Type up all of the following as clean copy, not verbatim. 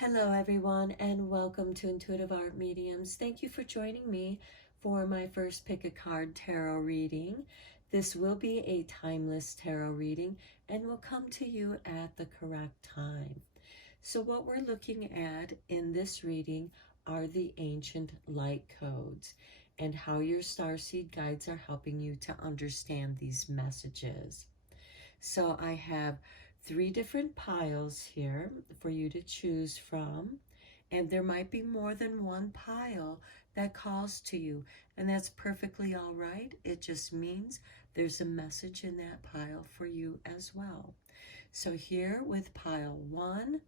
Hello everyone, and welcome to Intuitive Art Mediums. Thank you for joining me for my first Pick a Card tarot reading. This will be a timeless tarot reading and will come to you at the correct time. So what we're looking at in this reading are the ancient light codes and how your starseed guides are helping you to understand these messages. So I have 3 different piles here for you to choose from, and there might be more than one pile that calls to you, and that's perfectly all right. It just means there's a message in that pile for you as well. So here with pile 1,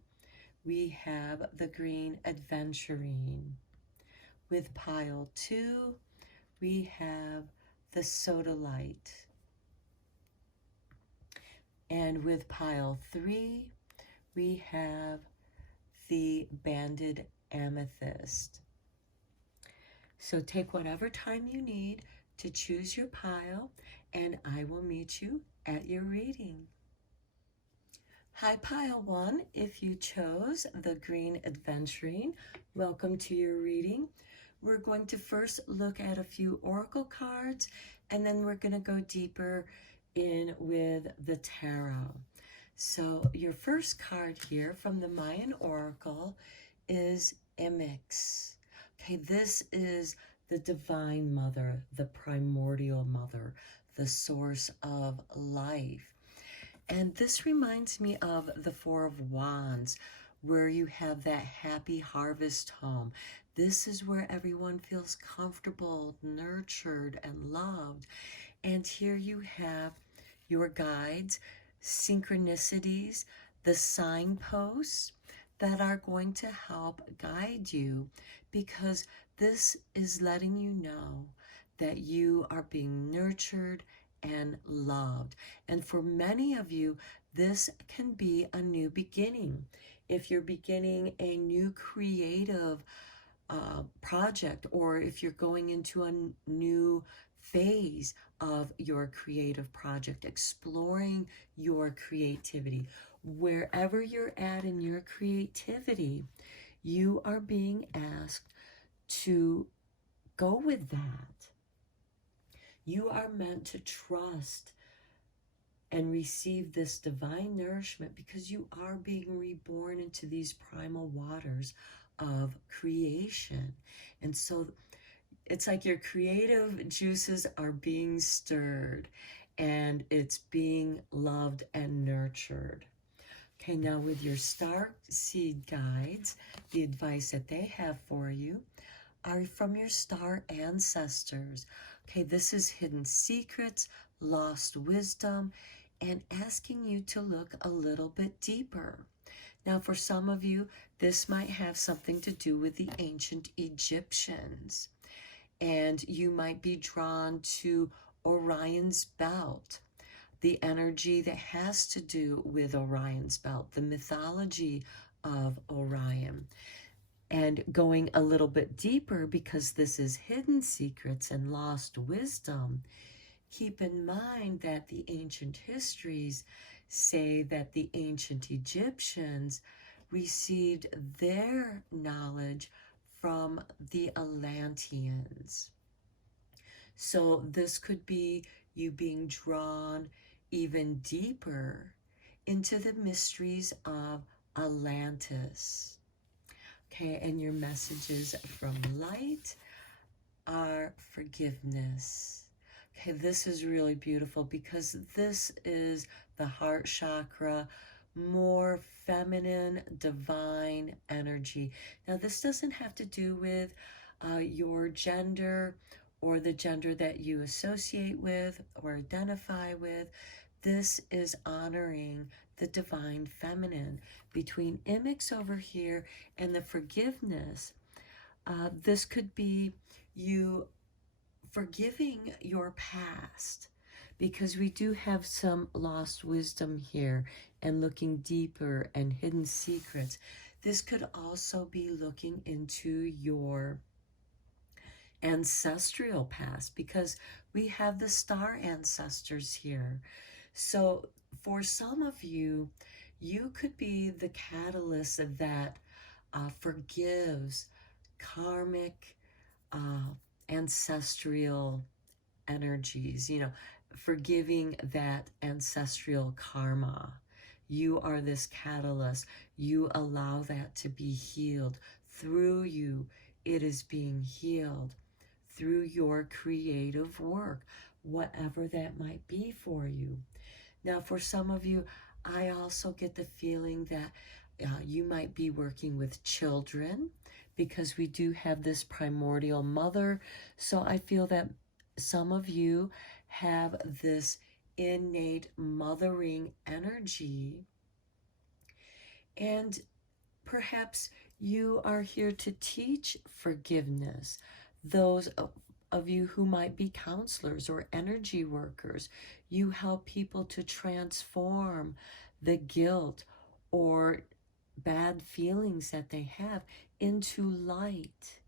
we have the green adventurine. With pile 2, we have the sodalite. And with pile 3, we have the banded amethyst. So take whatever time you need to choose your pile, and I will meet you at your reading. Hi, pile 1. If you chose the green adventurine, welcome to your reading. We're going to first look at a few oracle cards, and then we're going to go deeper in with the tarot. So your first card here from the Mayan Oracle is Imix. Okay, this is the divine mother, the primordial mother, the source of life. And this reminds me of the Four of Wands, where you have that happy harvest home. This is where everyone feels comfortable, nurtured, and loved. And here you have your guides, synchronicities, the signposts that are going to help guide you, because this is letting you know that you are being nurtured and loved. And for many of you, this can be a new beginning. If you're beginning a new creative project, or if you're going into a new phase of your creative project, exploring your creativity. Wherever you're at in your creativity, you are being asked to go with that. You are meant to trust and receive this divine nourishment, because you are being reborn into these primal waters of creation. And so it's like your creative juices are being stirred and it's being loved and nurtured. Okay, now with your star seed guides, the advice that they have for you are from your star ancestors. Okay, this is hidden secrets, lost wisdom, and asking you to look a little bit deeper. Now, for some of you, this might have something to do with the ancient Egyptians, and you might be drawn to Orion's belt, the energy that has to do with Orion's belt, the mythology of Orion. And going a little bit deeper, because this is hidden secrets and lost wisdom, keep in mind that the ancient histories say that the ancient Egyptians received their knowledge from the Atlanteans. So this could be you being drawn even deeper into the mysteries of Atlantis. Okay, and your messages from light are forgiveness. Okay, this is really beautiful, because this is the heart chakra, more feminine, divine energy. Now, this doesn't have to do with your gender or the gender that you associate with or identify with. This is honoring the divine feminine. Between Imix over here and the forgiveness, this could be you forgiving your past, because we do have some lost wisdom here and looking deeper and hidden secrets. This could also be looking into your ancestral past, because we have the star ancestors here. So for some of you, you could be the catalyst of that forgives karmic, ancestral energies, forgiving that ancestral karma. You are this catalyst. You allow that to be healed. Through you, it is being healed through your creative work, whatever that might be for you. Now, for some of you, I also get the feeling that you might be working with children, because we do have this primordial mother. So I feel that some of you have this innate mothering energy, and perhaps you are here to teach forgiveness. Those of you who might be counselors or energy workers, you help people to transform the guilt or bad feelings that they have into light,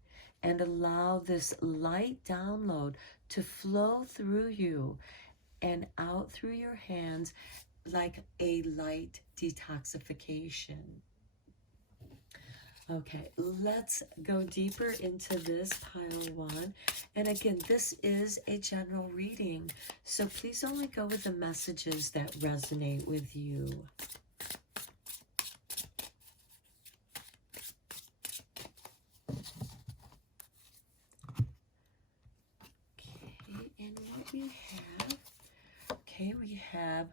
and allow this light download to flow through you and out through your hands like a light detoxification. Okay, let's go deeper into this pile one. And again, this is a general reading, so please only go with the messages that resonate with you. Okay, and what we have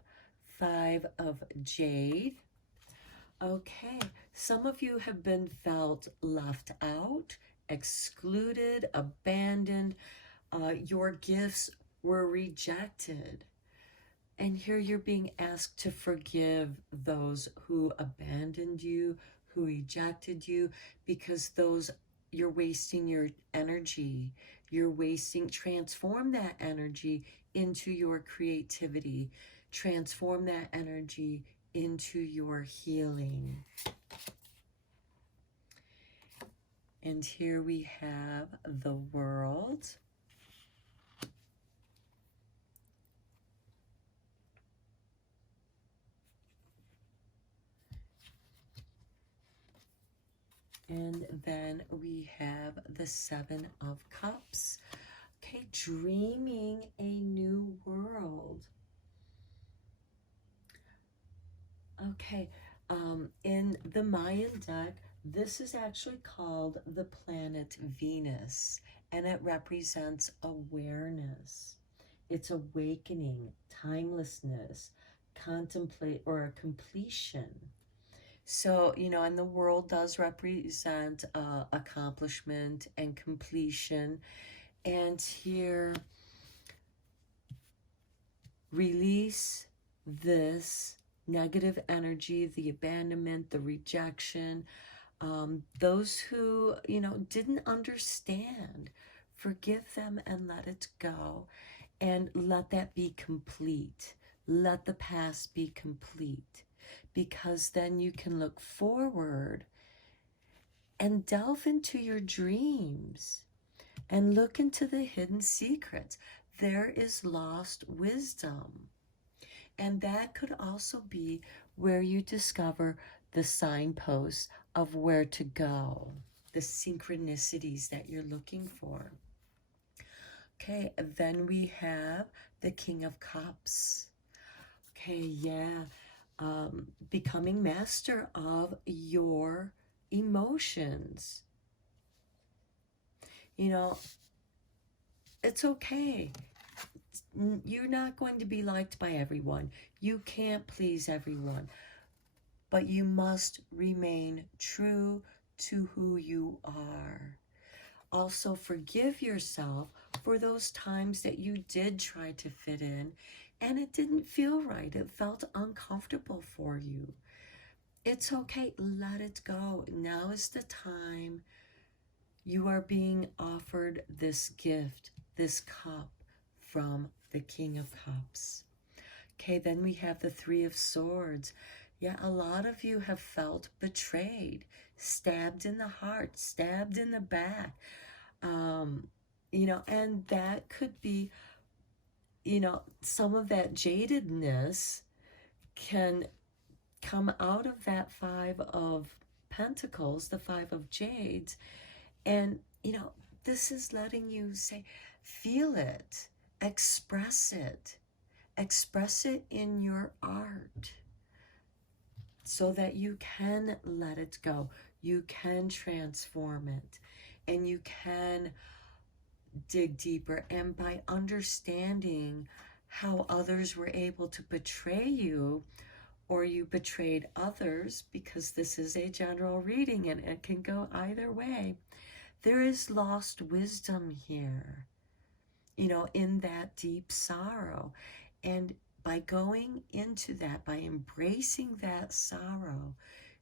5 of Jade. Okay, some of you have been felt left out, excluded, abandoned. Your gifts were rejected. And here you're being asked to forgive those who abandoned you, who rejected you, because you're wasting your energy. Transform that energy into your creativity. Transform that energy into your healing. And here we have the World. And then we have the 7 of Cups. Okay, dreaming a new world. Okay, in the Mayan deck, this is actually called the planet Venus, and it represents awareness. It's awakening, timelessness, contemplate, or a completion. So, and the world does represent accomplishment and completion. And here, release this negative energy, the abandonment, the rejection. Those who, didn't understand, forgive them and let it go. And let that be complete. Let the past be complete. Because then you can look forward and delve into your dreams and look into the hidden secrets. There is lost wisdom. And that could also be where you discover the signposts of where to go, the synchronicities that you're looking for. Okay, then we have the King of Cups. Okay, yeah. Becoming master of your emotions. It's okay. You're not going to be liked by everyone. You can't please everyone. But you must remain true to who you are. Also, forgive yourself for those times that you did try to fit in and it didn't feel right. It felt uncomfortable for you. It's okay. Let it go. Now is the time. You are being offered this gift, this cup from the King of Cups. Okay, then we have the 3 of Swords. Yeah, a lot of you have felt betrayed, stabbed in the heart, stabbed in the back. And that could be, some of that jadedness can come out of that 5 of Pentacles, the Five of Jades. And, you know, this is letting you say, feel it, express it in your art so that you can let it go. You can transform it and you can dig deeper. And by understanding how others were able to betray you, or you betrayed others, because this is a general reading and it can go either way, there is lost wisdom here, you know, in that deep sorrow. And by going into that, by embracing that sorrow,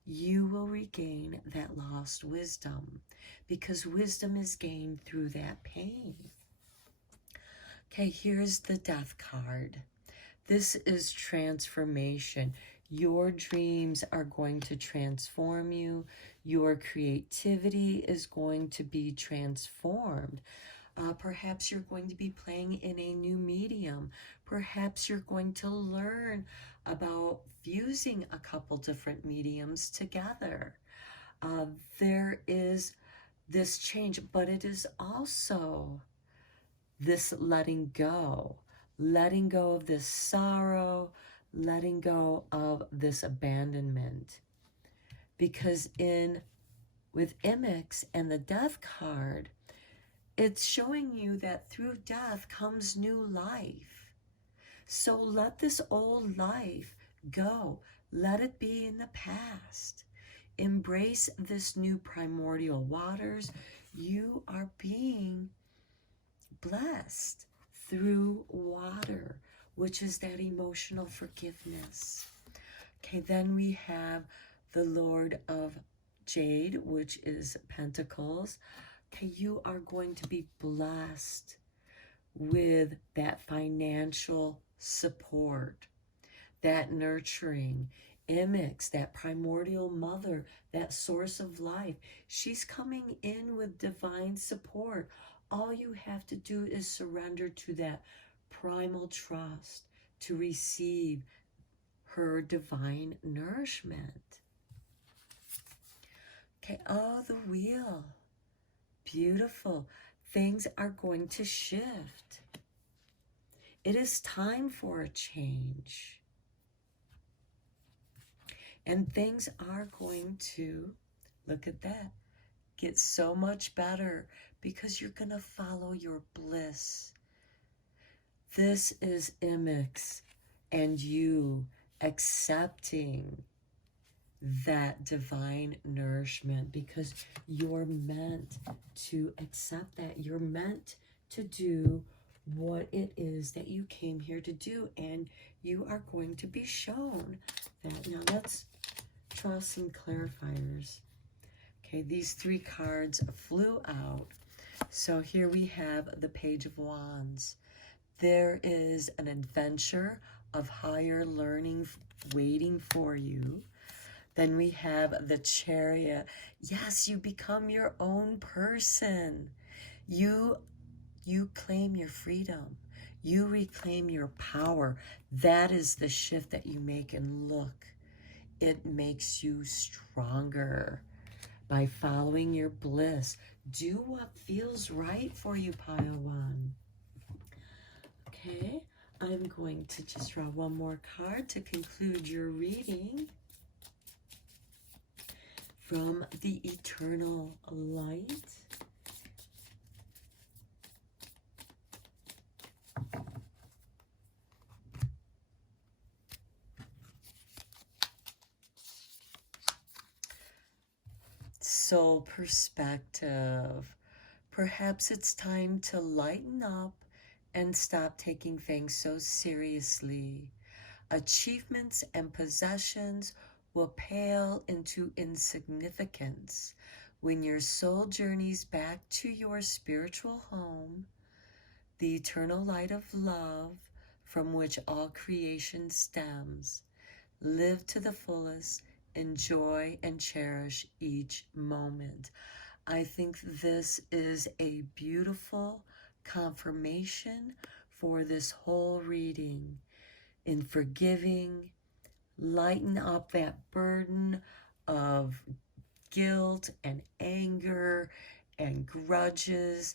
you will regain that lost wisdom, because wisdom is gained through that pain. Okay, here's the Death card. This is transformation. Your dreams are going to transform you. Your creativity is going to be transformed. Perhaps you're going to be playing in a new medium. Perhaps you're going to learn about fusing a couple different mediums together. There is this change, but it is also this letting go of this sorrow, letting go of this abandonment. Because with Imix and the Death card, it's showing you that through death comes new life. So let this old life go. Let it be in the past. Embrace this new primordial waters. You are being blessed through water, which is that emotional forgiveness. Okay, then we have the Lord of Jade, which is Pentacles. Okay, you are going to be blessed with that financial support, that nurturing. Imix, that primordial mother, that source of life, she's coming in with divine support. All you have to do is surrender to that primal trust to receive her divine nourishment. Okay, oh, the wheel. Beautiful. Things are going to shift. It is time for a change. And things are going to, look at that, get so much better because you're going to follow your bliss. This is Imix and you accepting that divine nourishment, because you're meant to accept that. You're meant to do what it is that you came here to do, and you are going to be shown that. Now let's draw some clarifiers. Okay, these three cards flew out. So here we have the Page of Wands. There is an adventure of higher learning waiting for you. Then we have the Chariot. Yes, you become your own person. You claim your freedom. You reclaim your power. That is the shift that you make, and look, it makes you stronger by following your bliss. Do what feels right for you, Pile 1. Okay, I'm going to just draw one more card to conclude your reading. From the Eternal Light. Soul Perspective. Perhaps it's time to lighten up and stop taking things so seriously. Achievements and possessions will pale into insignificance when your soul journeys back to your spiritual home, the eternal light of love from which all creation stems. Live to the fullest, enjoy and cherish each moment. I think this is a beautiful confirmation for this whole reading. In forgiving, lighten up that burden of guilt and anger and grudges,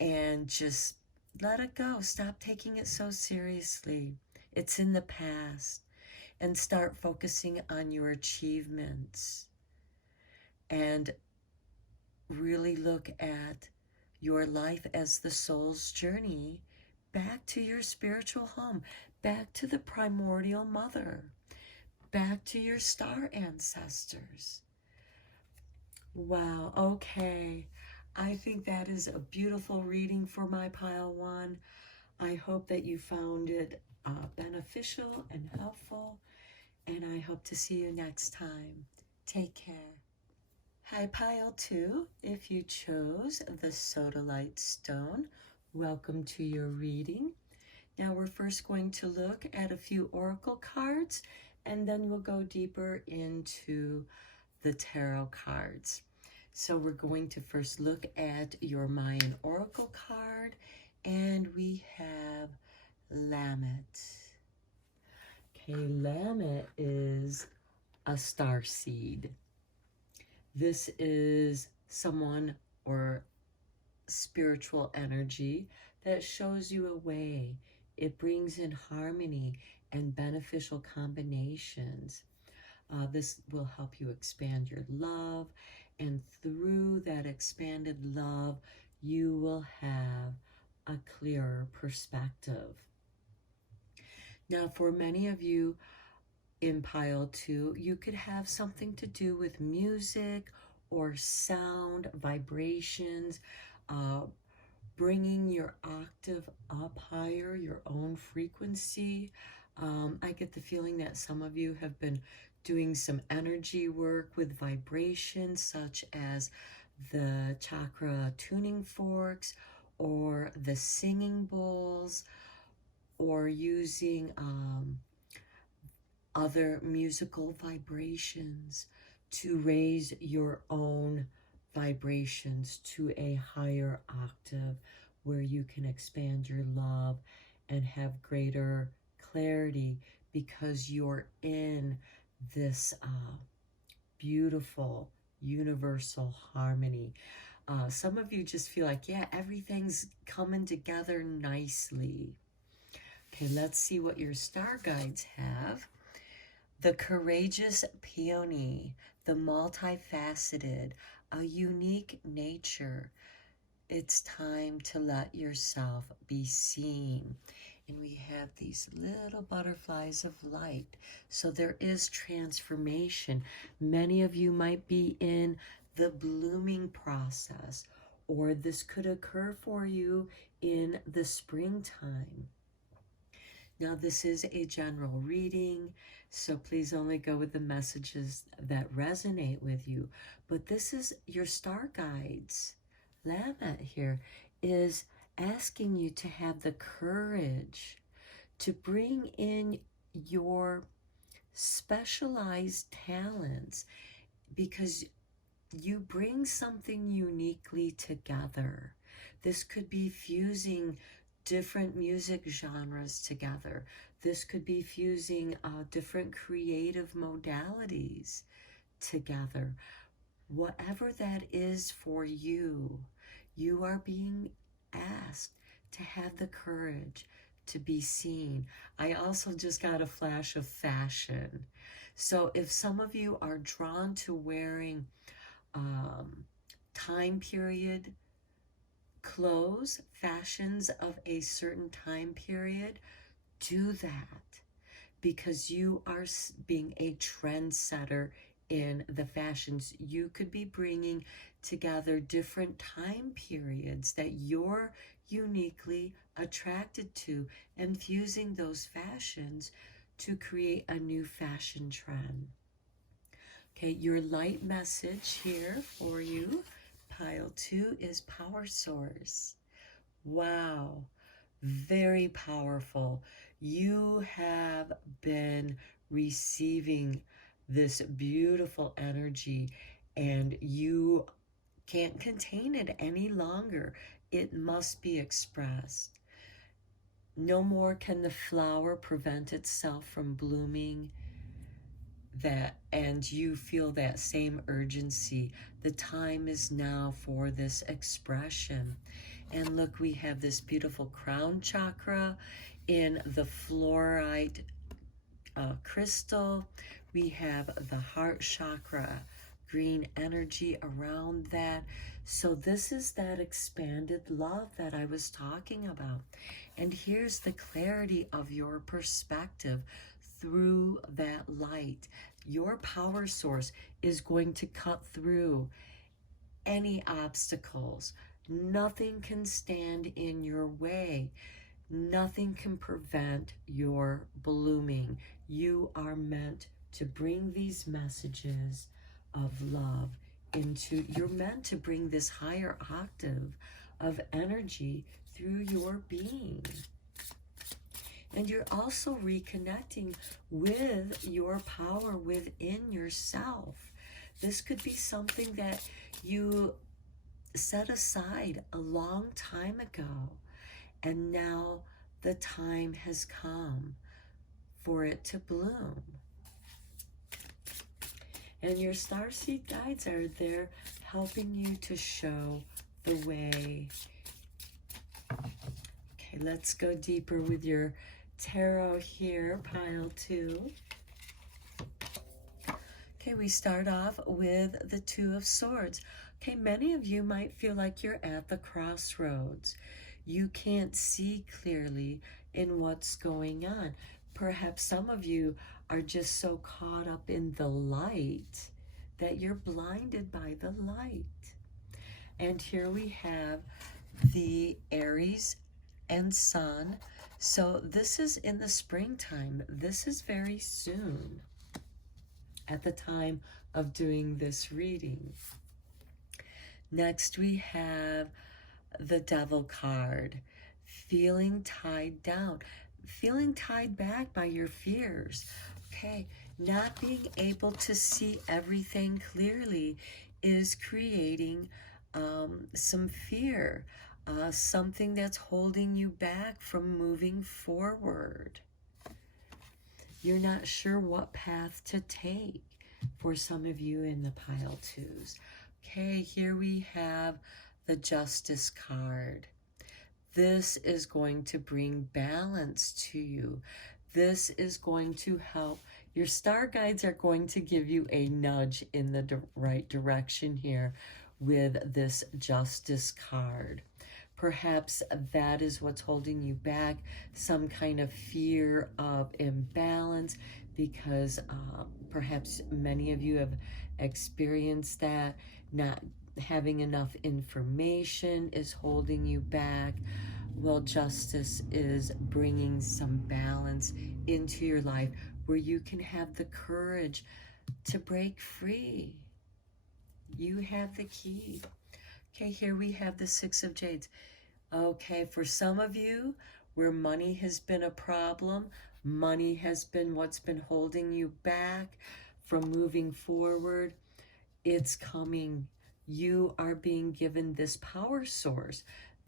and just let it go. Stop taking it so seriously. It's in the past. And start focusing on your achievements and really look at your life as the soul's journey back to your spiritual home, back to the primordial mother, back to your star ancestors. Wow, okay. I think that is a beautiful reading for my pile one. I hope that you found it beneficial and helpful, and I hope to see you next time. Take care. Hi, pile two. If you chose the sodalite stone, welcome to your reading. Now we're first going to look at a few oracle cards, and then we'll go deeper into the tarot cards. So we're going to first look at your Mayan oracle card, and we have Lammet. Okay, Lammet is a star seed. This is someone or spiritual energy that shows you a way. It brings in harmony and beneficial combinations. This will help you expand your love, and through that expanded love, you will have a clearer perspective. Now, for many of you in pile two, you could have something to do with music or sound, vibrations, bringing your octave up higher, your own frequency. I get the feeling that some of you have been doing some energy work with vibrations, such as the chakra tuning forks or the singing bowls, or using other musical vibrations to raise your own vibrations to a higher octave where you can expand your love and have greater clarity because you're in this beautiful universal harmony. Some of you just feel like, yeah, everything's coming together nicely. Okay, let's see what your star guides have. The courageous peony, the multifaceted, a unique nature. It's time to let yourself be seen. And we have these little butterflies of light. So there is transformation. Many of you might be in the blooming process, or this could occur for you in the springtime. Now, this is a general reading, so please only go with the messages that resonate with you. But this is your star guides. Lammet here is asking you to have the courage to bring in your specialized talents, because you bring something uniquely together. This could be fusing different music genres together. This could be fusing different creative modalities together. Whatever that is for you, you are being asked to have the courage to be seen. I also just got a flash of fashion. So if some of you are drawn to wearing time period clothes, fashions of a certain time period, do that, because you are being a trendsetter in the fashions. You could be bringing together different time periods that you're uniquely attracted to and fusing those fashions to create a new fashion trend. Okay, your light message here for you, pile two, is power source. Wow, very powerful. You have been receiving this beautiful energy and you can't contain it any longer. It must be expressed. No more can the flower prevent itself from blooming. that, and you feel that same urgency. The time is now for this expression. And look, we have this beautiful crown chakra in the fluorite crystal. We have the heart chakra, green energy around that. So this is that expanded love that I was talking about. And here's the clarity of your perspective through that light. Your power source is going to cut through any obstacles. Nothing can stand in your way. Nothing can prevent your blooming. You are meant to bring these messages of love into, you're meant to bring this higher octave of energy through your being. And you're also reconnecting with your power within yourself. This could be something that you set aside a long time ago, and now the time has come for it to bloom. And your starseed guides are there helping you to show the way. Okay, let's go deeper with your tarot here, pile 2. Okay, we start off with the Two of Swords. Okay, many of you might feel like you're at the crossroads. You can't see clearly in what's going on. Perhaps some of you are just so caught up in the light that you're blinded by the light. And here we have the Aries and Sun. So this is in the springtime. This is very soon at the time of doing this reading. Next we have the Devil card, feeling tied down, feeling tied back by your fears. Okay, not being able to see everything clearly is creating some fear, something that's holding you back from moving forward. You're not sure what path to take for some of you in the pile 2s. Okay, here we have the Justice card. This is going to bring balance to you. This is going to help. Your star guides are going to give you a nudge in the right direction here with this Justice card. Perhaps that is what's holding you back, some kind of fear of imbalance, because perhaps many of you have experienced that. Not having enough information is holding you back. Well, Justice is bringing some balance into your life where you can have the courage to break free. You have the key. Okay, here we have the Six of Jades. Okay, for some of you, where money has been a problem, money has been what's been holding you back from moving forward, it's coming. You are being given this power source,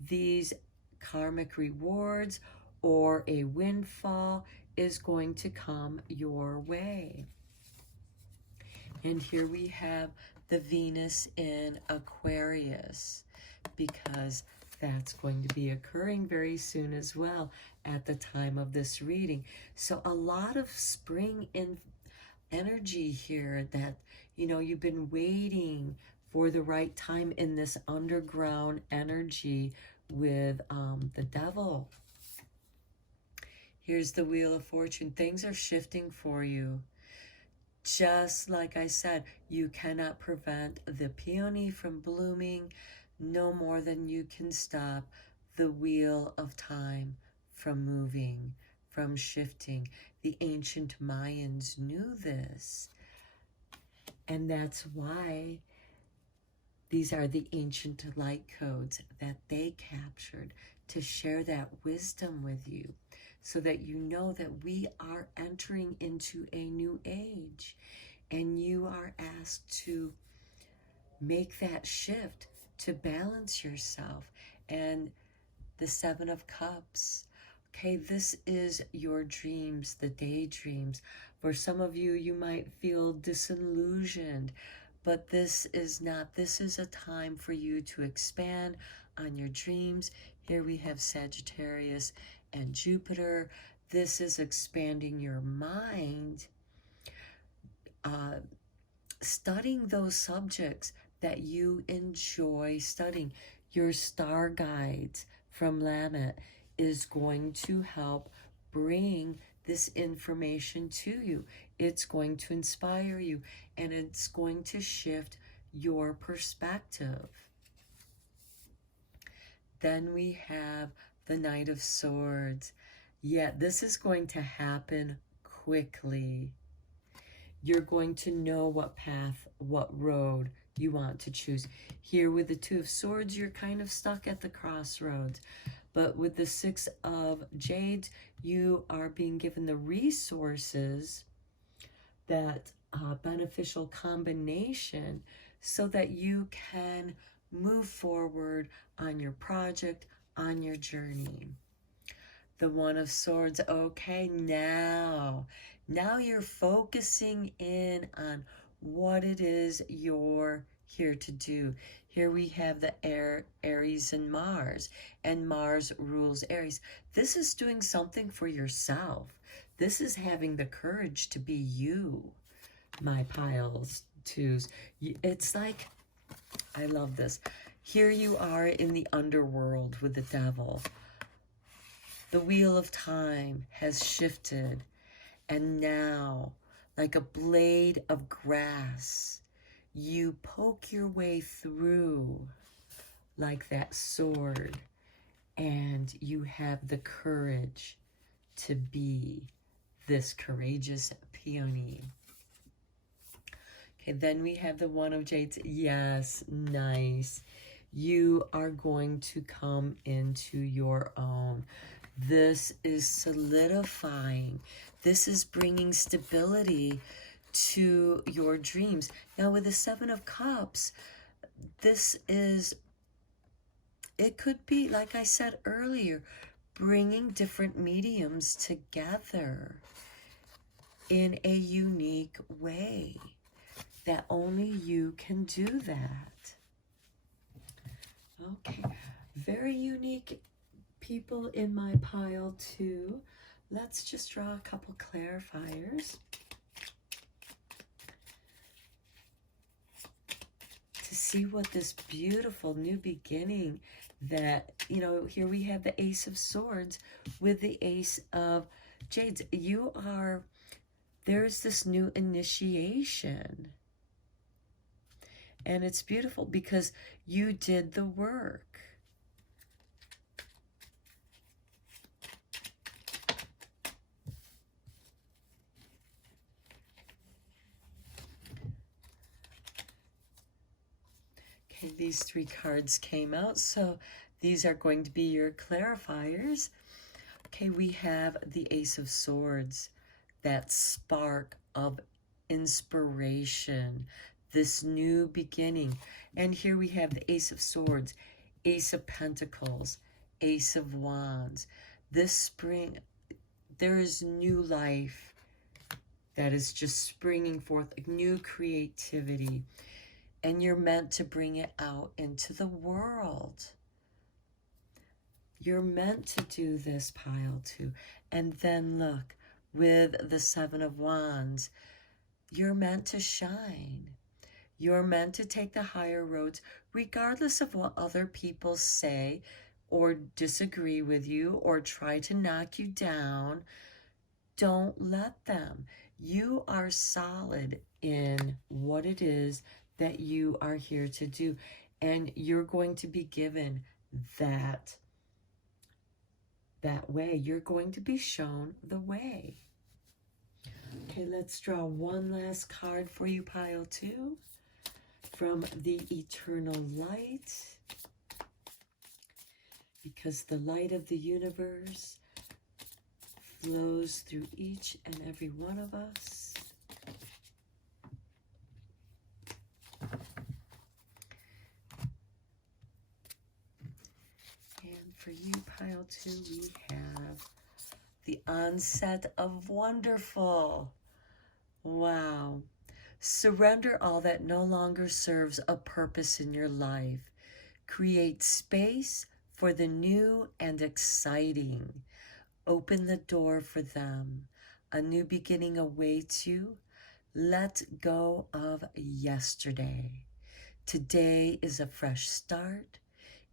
these karmic rewards, or a windfall is going to come your way. And here we have the Venus in Aquarius, because that's going to be occurring very soon as well at the time of this reading. So a lot of spring in energy here that, you know, you've been waiting for the right time in this underground energy with the Devil. Here's the Wheel of Fortune. Things are shifting for you. Just like I said, you cannot prevent the peony from blooming no more than you can stop the wheel of time from moving, from shifting. The ancient Mayans knew this. And that's why these are the ancient light codes that they captured to share that wisdom with you, so that you know that we are entering into a new age, and you are asked to make that shift to balance yourself. And the Seven of Cups, okay, this is your dreams, the daydreams For some of you, you might feel disillusioned, but this is not. This is a time for you to expand on your dreams. Here we have Sagittarius and Jupiter. This is expanding your mind, studying those subjects that you enjoy studying. Your star guides from Lamet is going to help bring this information to you. It's going to inspire you, and it's going to shift your perspective. Then we have the Knight of Swords. Yeah, this is going to happen quickly. You're going to know what path, what road you want to choose. Here with the Two of Swords, you're kind of stuck at the crossroads. But with the Six of Jades, you are being given the resources, that beneficial combination, so that you can move forward on your project, on your journey. The One of Swords, okay, now you're focusing in on what it is you're here to do. Here we have the Aries and Mars rules Aries. This is doing something for yourself. This is having the courage to be you, my piles twos. It's like, I love this. Here you are in the underworld with the devil. The wheel of time has shifted, and now, like a blade of grass, you poke your way through like that sword, and you have the courage to be this courageous peony. Okay, then we have the One of Jades. Yes, nice. You are going to come into your own. This is solidifying. This is bringing stability to your dreams. Now with the Seven of Cups, this is, it could be, like I said earlier, bringing different mediums together in a unique way that only you can do that. Okay, very unique people in my pile too. Let's just draw a couple clarifiers to see what this beautiful new beginning that, you know, here we have the Ace of Swords with the Ace of Jades. You are, there's this new initiation. And it's beautiful because you did the work. Okay, these three cards came out, so these are going to be your clarifiers. Okay, we have the Ace of Swords, that spark of inspiration, this new beginning. And here we have the Ace of Swords, Ace of Pentacles, Ace of Wands. This spring, there is new life that is just springing forth, new creativity. And you're meant to bring it out into the world. You're meant to do this, pile two. And then look, with the Seven of Wands, you're meant to shine. You're meant to take the higher roads, regardless of what other people say or disagree with you or try to knock you down. Don't let them. You are solid in what it is that you are here to do, and you're going to be given that way. You're going to be shown the way. Okay, let's draw one last card for you, pile two, from the Eternal Light, because the light of the universe flows through each and every one of us. And for you, pile two, we have the onset of wonderful. Wow. Surrender all that no longer serves a purpose in your life. Create space for the new and exciting. Open the door for them. A new beginning awaits you. Let go of yesterday. Today is a fresh start.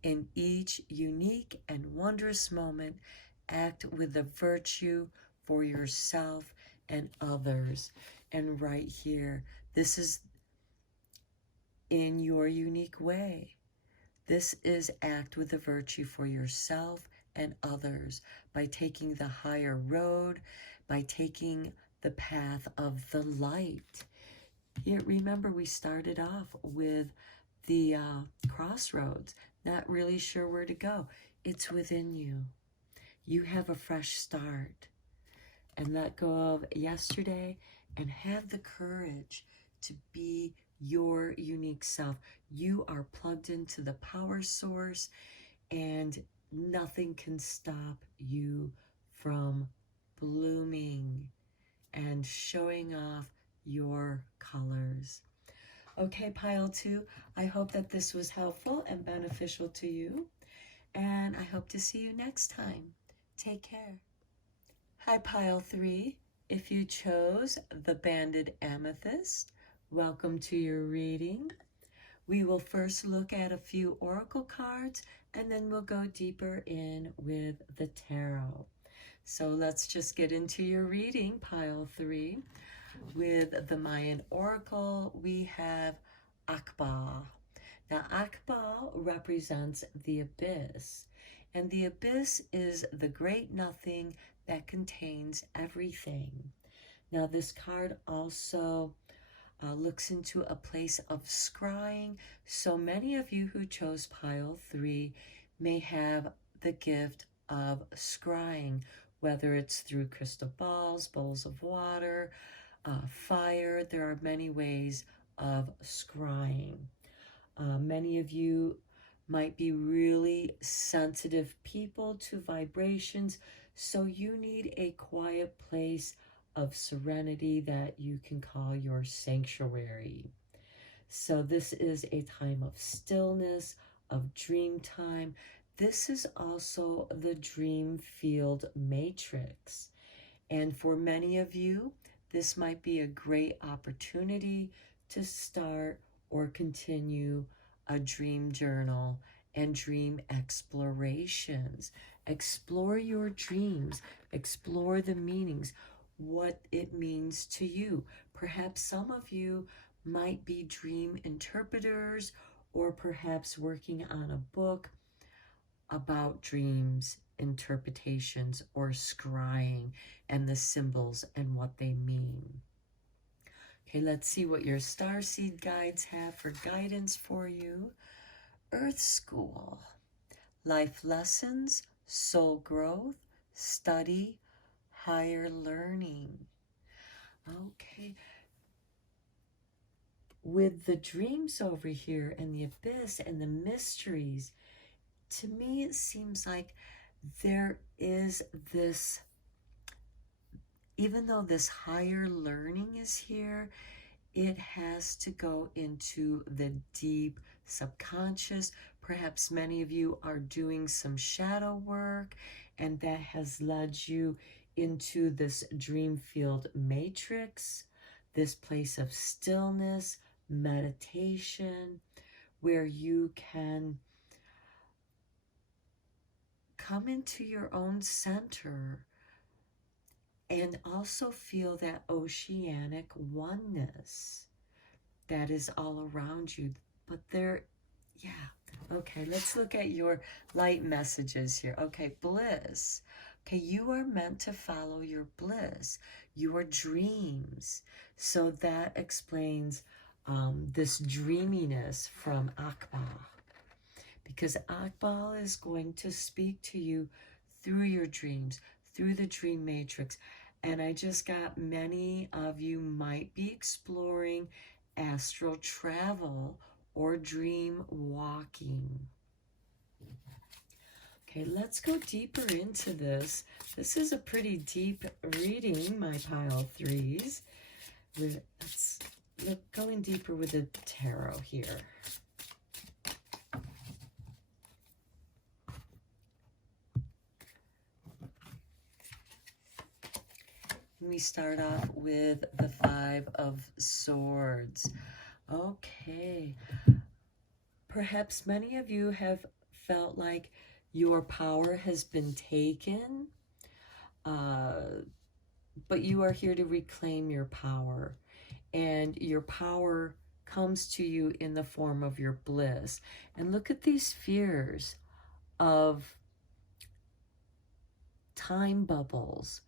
In each unique and wondrous moment, act with the virtue for yourself and others. And right here, this is in your unique way. This is act with the virtue for yourself and others by taking the higher road, by taking the path of the light. Here, remember, we started off with the crossroads, not really sure where to go. It's within you. You have a fresh start. And let go of yesterday and have the courage to be your unique self. You are plugged into the power source, and nothing can stop you from blooming and showing off your colors. Okay, pile 2, I hope that this was helpful and beneficial to you, and I hope to see you next time. Take care. Hi, pile 3. If you chose the banded amethyst, welcome to your reading. We will first look at a few oracle cards, and then we'll go deeper in with the tarot. So let's just get into your reading, pile 3. With the Mayan oracle, we have Akba. Now, Akba represents the abyss, and the abyss is the great nothing that contains everything. Now, this card also looks into a place of scrying. So many of you who chose pile 3 may have the gift of scrying, whether it's through crystal balls, bowls of water, fire. There are many ways of scrying. Many of you might be really sensitive people to vibrations, so you need a quiet place of serenity that you can call your sanctuary. So this is a time of stillness, of dream time. This is also the dream field matrix. And for many of you, this might be a great opportunity to start or continue a dream journal and dream explorations. Explore your dreams, explore the meanings, what it means to you. Perhaps some of you might be dream interpreters, or perhaps working on a book about dreams interpretations or scrying and the symbols and what they mean. Okay, let's see what your starseed guides have for guidance for you. Earth School, life lessons, soul growth, study, higher learning. Okay, with the dreams over here and the abyss and the mysteries, to me it seems like there is this, even though this higher learning is here, it has to go into the deep subconscious. Perhaps many of you are doing some shadow work, and that has led you into this dream field matrix, this place of stillness, meditation, where you can come into your own center and also feel that oceanic oneness that is all around you. But there, yeah. Okay, let's look at your light messages here. Okay, bliss. Okay, you are meant to follow your bliss, your dreams. So that explains this dreaminess from Akba. Because Akbal is going to speak to you through your dreams, through the dream matrix. And I just got many of you might be exploring astral travel or dream walking. Okay, let's go deeper into this. This is a pretty deep reading, my pile 3s. Let's look, going deeper with the tarot here. We start off with the Five of Swords. Okay. Perhaps many of you have felt like your power has been taken, but you are here to reclaim your power. And your power comes to you in the form of your bliss. And look at these fears of time bubbles,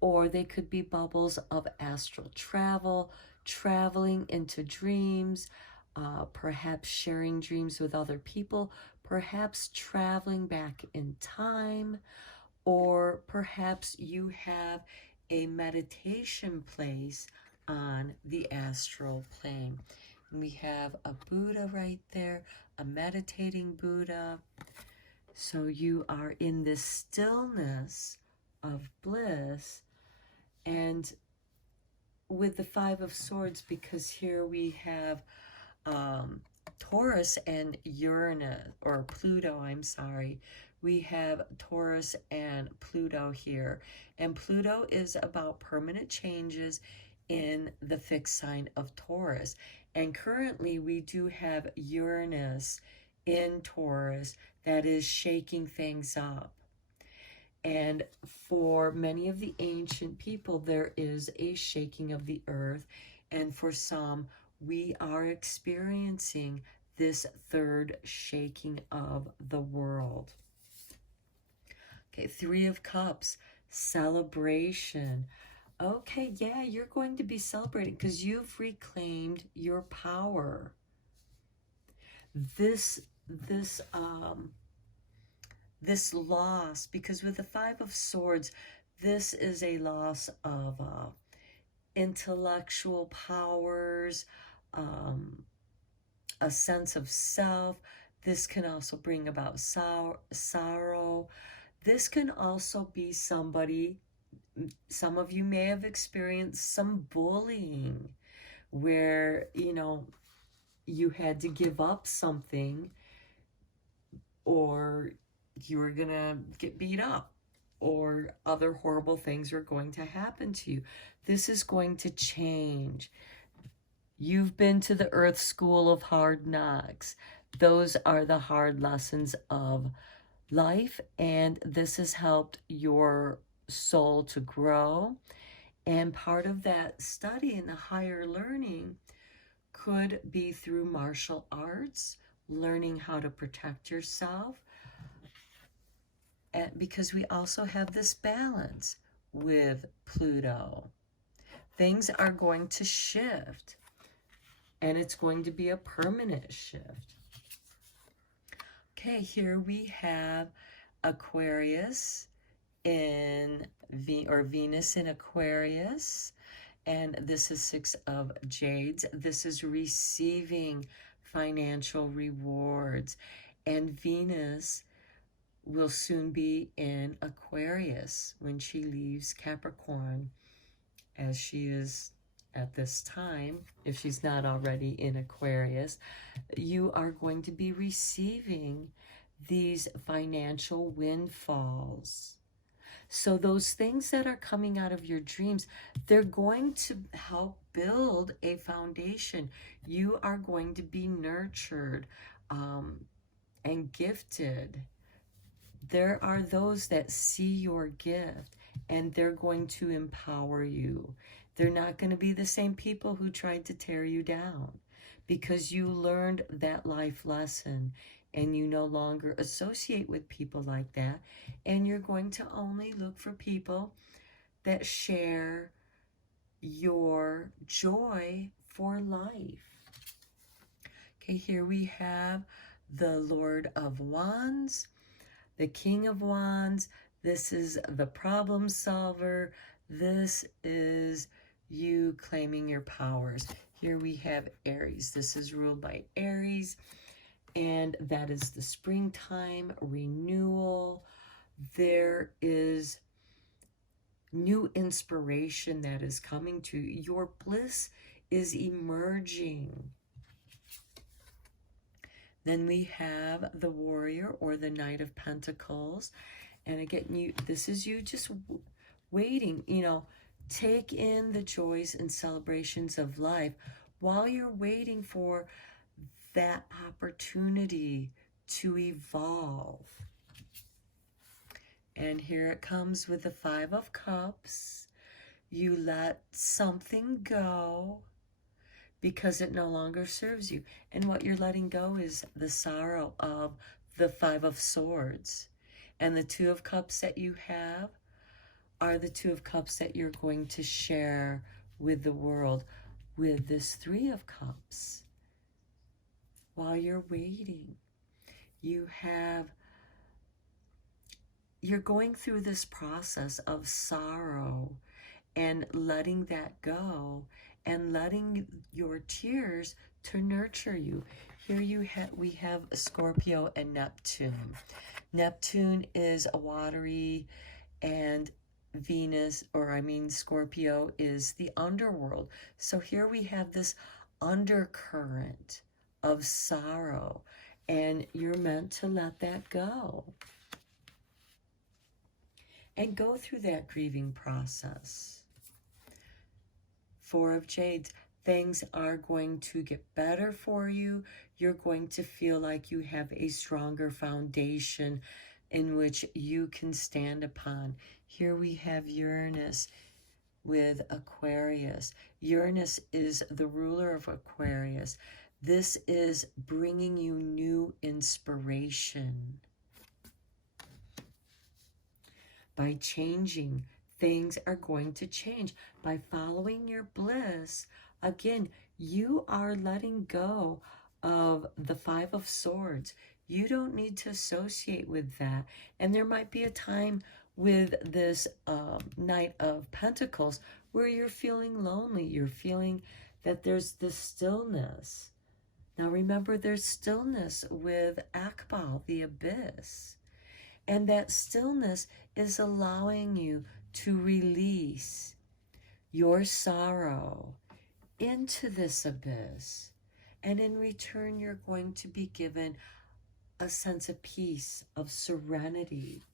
or they could be bubbles of astral travel, traveling into dreams, perhaps sharing dreams with other people, perhaps traveling back in time, or perhaps you have a meditation place on the astral plane. And we have a Buddha right there, a meditating Buddha. So you are in this stillness of bliss. And with the Five of Swords, because here we have Taurus and Uranus, or Pluto, I'm sorry. We have Taurus and Pluto here. And Pluto is about permanent changes in the fixed sign of Taurus. And currently we do have Uranus in Taurus that is shaking things up. And for many of the ancient people, there is a shaking of the earth. And for some, we are experiencing this third shaking of the world. Okay, Three of Cups, celebration. Okay, yeah, you're going to be celebrating because you've reclaimed your power. This loss, because with the Five of Swords, this is a loss of intellectual powers, a sense of self. This can also bring about sorrow. This can also be somebody, some of you may have experienced some bullying where, you know, you had to give up something, or you were gonna get beat up, or other horrible things are going to happen to you. This is going to change. You've been to the Earth School of Hard Knocks. Those are the hard lessons of life, and this has helped your soul to grow. And part of that study in the higher learning could be through martial arts, learning how to protect yourself, because we also have this balance with Pluto. Things are going to shift, and it's going to be a permanent shift. Okay, here we have Aquarius in Venus in Aquarius, and this is Six of Jades. This is receiving financial rewards, and Venus will soon be in Aquarius when she leaves Capricorn, as she is at this time, if she's not already in Aquarius. You are going to be receiving these financial windfalls. So those things that are coming out of your dreams, they're going to help build a foundation. You are going to be nurtured and gifted. There are those that see your gift, and they're going to empower you. They're not going to be the same people who tried to tear you down, because you learned that life lesson, and you no longer associate with people like that, and you're going to only look for people that share your joy for life. Okay, here we have the Lord of Wands, the King of Wands. This is the problem solver. This is you claiming your powers. Here we have Aries. This is ruled by Aries, and that is the springtime renewal. There is new inspiration that is coming to you. Your bliss is emerging. Then we have the Warrior or the Knight of Pentacles. And again, this is you just waiting, take in the joys and celebrations of life while you're waiting for that opportunity to evolve. And here it comes with the Five of Cups. You let something go because it no longer serves you. And what you're letting go is the sorrow of the Five of Swords. And the Two of Cups that you have are the Two of Cups that you're going to share with the world with this Three of Cups. While you're waiting, you're going through this process of sorrow and letting that go and letting your tears to nurture you. Here we have Scorpio and Neptune. Neptune is a watery, and Scorpio is the underworld. So here we have this undercurrent of sorrow, and you're meant to let that go and go through that grieving process. Four of Jades. Things are going to get better for you. You're going to feel like you have a stronger foundation in which you can stand upon. Here we have Uranus with Aquarius. Uranus is the ruler of Aquarius. This is bringing you new inspiration. By changing, things are going to change. By following your bliss, again, you are letting go of the Five of Swords. You don't need to associate with that. And there might be a time with this Knight of Pentacles where you're feeling lonely. You're feeling that there's this stillness. Now remember, there's stillness with Akbal, the abyss. And that stillness is allowing you to release your sorrow into this abyss. And in return, you're going to be given a sense of peace, of serenity.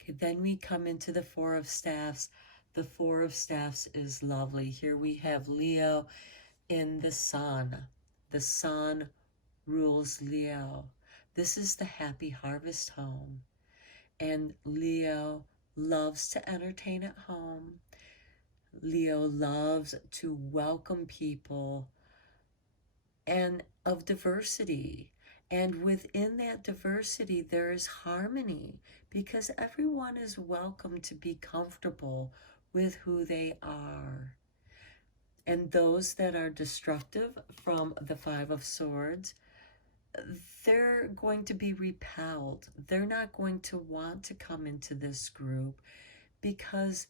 Okay, then we come into the Four of Staffs. The Four of Staffs is lovely. Here we have Leo in the Sun. The Sun rules Leo. This is the happy harvest home. And Leo loves to entertain at home. Leo loves to welcome people and of diversity. And within that diversity, there is harmony because everyone is welcome to be comfortable with who they are. And those that are destructive from the Five of Swords, they're going to be repelled. They're not going to want to come into this group because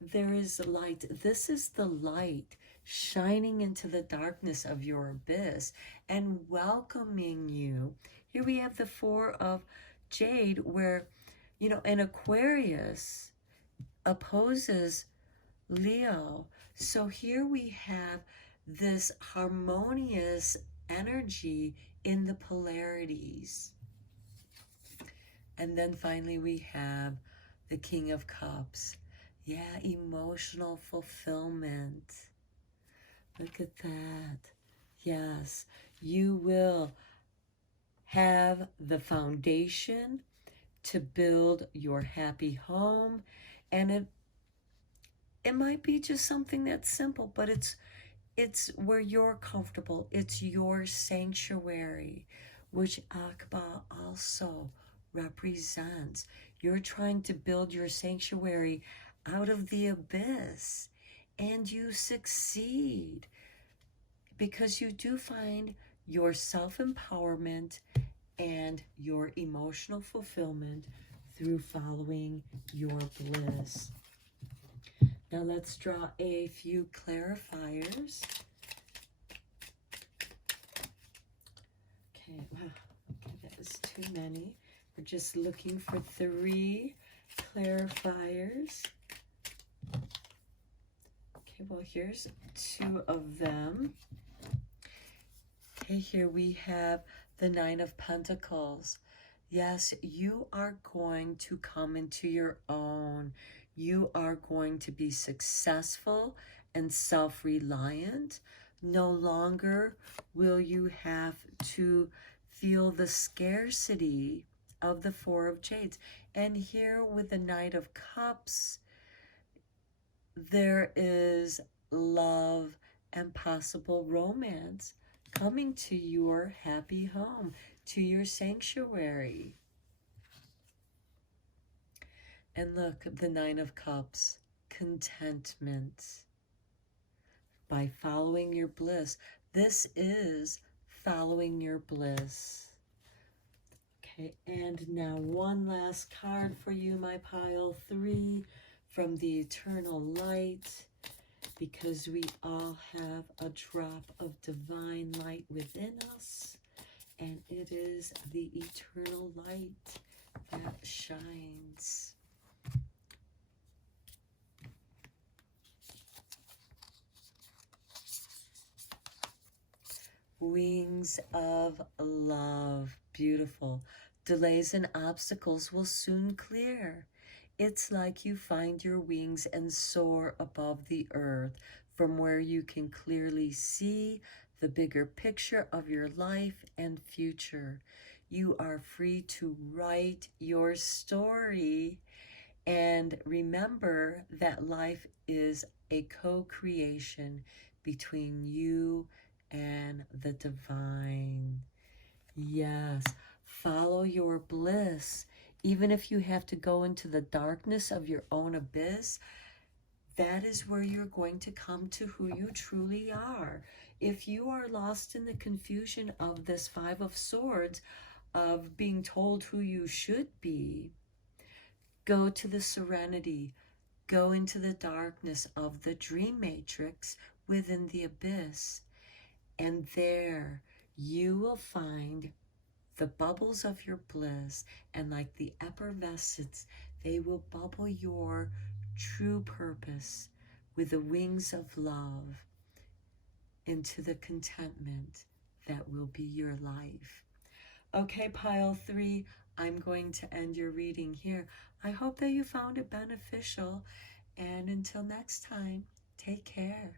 there is light. This is the light shining into the darkness of your abyss and welcoming you. Here we have the Four of Jade where, an Aquarius opposes Leo. So here we have this harmonious energy in the polarities. And then finally we have the King of Cups. Yeah, emotional fulfillment. Look at that. Yes, you will have the foundation to build your happy home. And it might be just something that's simple, but it's where you're comfortable. It's your sanctuary, which Akba also represents. You're trying to build your sanctuary out of the abyss, and you succeed because you do find your self-empowerment and your emotional fulfillment through following your bliss. Now let's draw a few clarifiers. Okay, wow, okay, that was too many. We're just looking for 3 clarifiers. Okay, well, here's two of them. Okay, here we have the Nine of Pentacles. Yes, you are going to come into your own. You are going to be successful and self-reliant. No longer will you have to feel the scarcity of the Four of Jades. And here with the Knight of Cups, there is love and possible romance coming to your happy home, to your sanctuary. And look, the Nine of Cups, contentment. By following your bliss. This is following your bliss. Okay, and now one last card for you, my pile 3, from the Eternal Light, because we all have a drop of divine light within us, and it is the eternal light that shines. Wings of love. Beautiful. Delays and obstacles will soon clear. It's like you find your wings and soar above the earth, from where you can clearly see the bigger picture of your life and future. You are free to write your story. And remember that life is a co-creation between you and the divine. Yes, follow your bliss. Even if you have to go into the darkness of your own abyss, that is where you're going to come to who you truly are. If you are lost in the confusion of this Five of Swords, of being told who you should be, go to the serenity. Go into the darkness of the dream matrix within the abyss. And there you will find the bubbles of your bliss. And like the effervescence, they will bubble your true purpose with the wings of love into the contentment that will be your life. Okay, pile 3, I'm going to end your reading here. I hope that you found it beneficial. And until next time, take care.